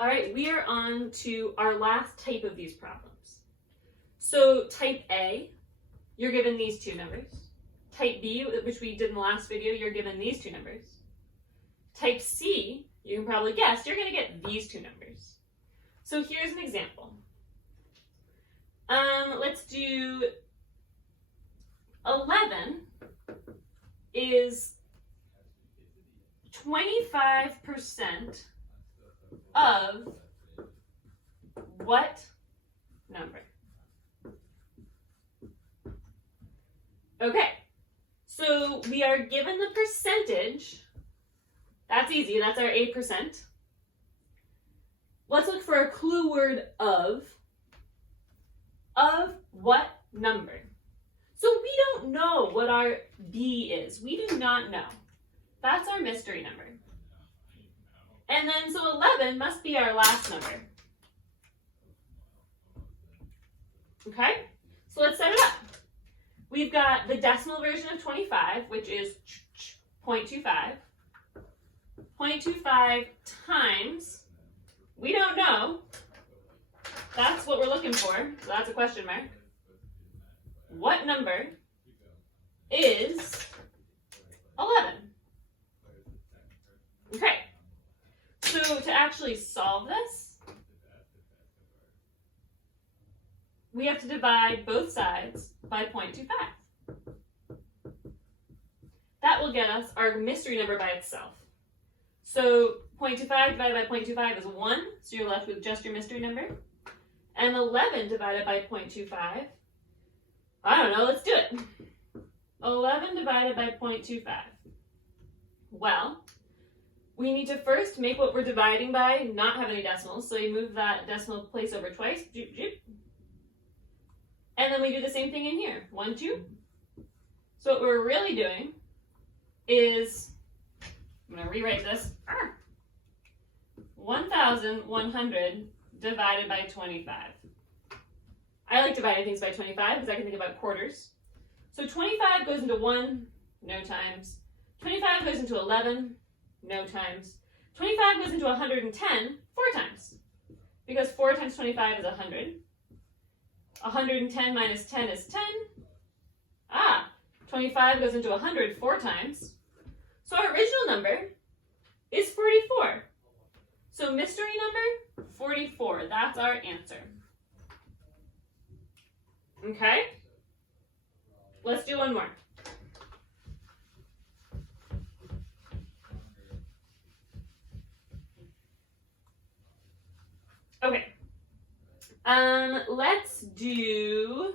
All right, we are on to our last type of these problems. So type A, you're given these two numbers. Type B, which we did in the last video, you're given these two numbers. Type C, you can probably guess, you're going to get these two numbers. So here's an example. Let's do 11 is 25% of what number? Okay, so we are given the percentage. That's easy, that's our 8%. Let's look for a clue word of what number? So we don't know what our B is. We do not know. That's our mystery number. And then, so 11 must be our last number. Okay, so let's set it up. We've got the decimal version of 25, which is 0.25. 0.25 times, we don't know. That's what we're looking for, so that's a question mark. What number is 11? Okay, so to actually solve this, we have to divide both sides by 0.25. That will get us our mystery number by itself. So 0.25 divided by 0.25 is 1, so you're left with just your mystery number. And 11 divided by 0.25, I don't know, let's do it. 11 divided by 0.25. Well, we need to first make what we're dividing by not have any decimals, so you move that decimal place over twice. And then we do the same thing in here, 1, 2. So what we're really doing is, I'm going to rewrite this, 1,100 divided by 25. I like dividing things by 25 because I can think about quarters. So 25 goes into 1, no times. 25 goes into 11, no times. 25 goes into 110, 4 times. Because 4 times 25 is 100. 110 minus 10 is 10. 25 goes into 100 4 times. So our original number is 44. So mystery number, 44. That's our answer. Okay? Let's do one more. Okay. Let's do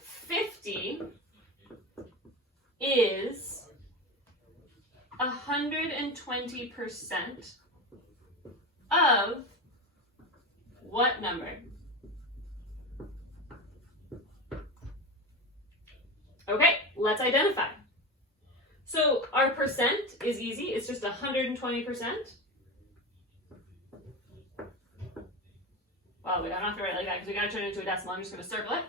50 is 120% of what number? Okay, let's identify. So our percent is easy. It's just 120%. Well, we don't have to write it like that because we got to turn it into a decimal. I'm just going to circle it.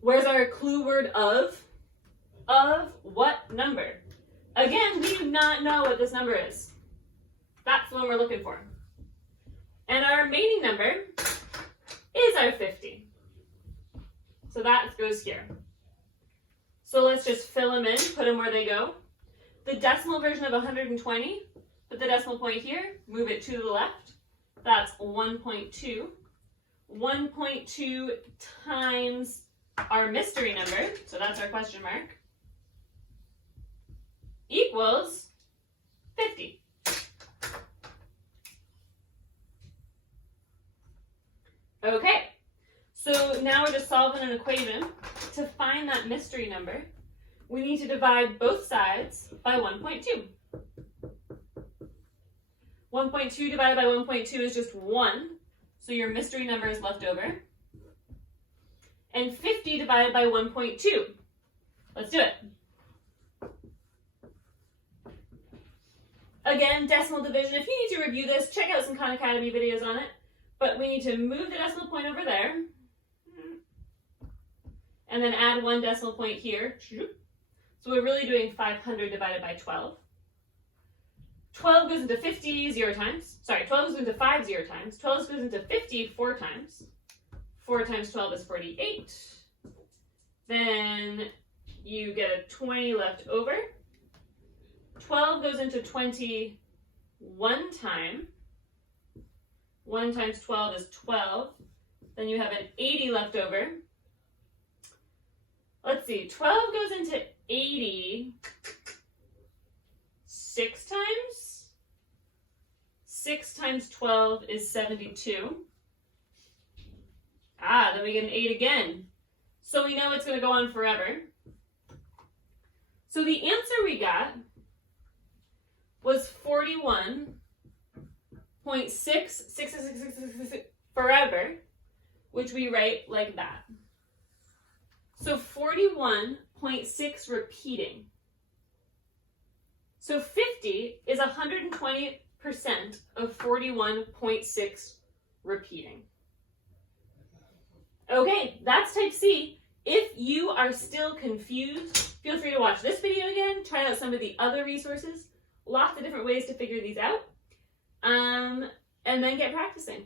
Where's our clue word of? Of what number? Again, we do not know what this number is. That's the one we're looking for. And our remaining number is our 50. So that goes here. So let's just fill them in, put them where they go. The decimal version of 120, put the decimal point here, move it to the left. That's 1.2. 1.2 times our mystery number, so that's our question mark, equals 50. Okay, so now we're just solving an equation. To find that mystery number, we need to divide both sides by 1.2. 1.2 divided by 1.2 is just 1, so your mystery number is left over. And 50 divided by 1.2. Let's do it. Again, decimal division. If you need to review this, check out some Khan Academy videos on it. But we need to move the decimal point over there. And then add 1 decimal point here. So we're really doing 500 divided by 12. 12 goes into 50 0 times. Sorry, 12 goes into 5 0 times. 12 goes into 50 4 times. 4 times 12 is 48. Then you get a 20 left over. 12 goes into 20 one time. 1 times 12 is 12. Then you have an 80 left over. Let's see, 12 goes into 80 6 times. 6 times 12 is 72. Then we get an 8 again. So we know it's going to go on forever. So the answer we got was 41.66666 forever, which we write like that. So 41.6 repeating. So 50 is 120% of 41.6 repeating. Okay, that's type C. If you are still confused, feel free to watch this video again, try out some of the other resources, lots of different ways to figure these out, and then get practicing.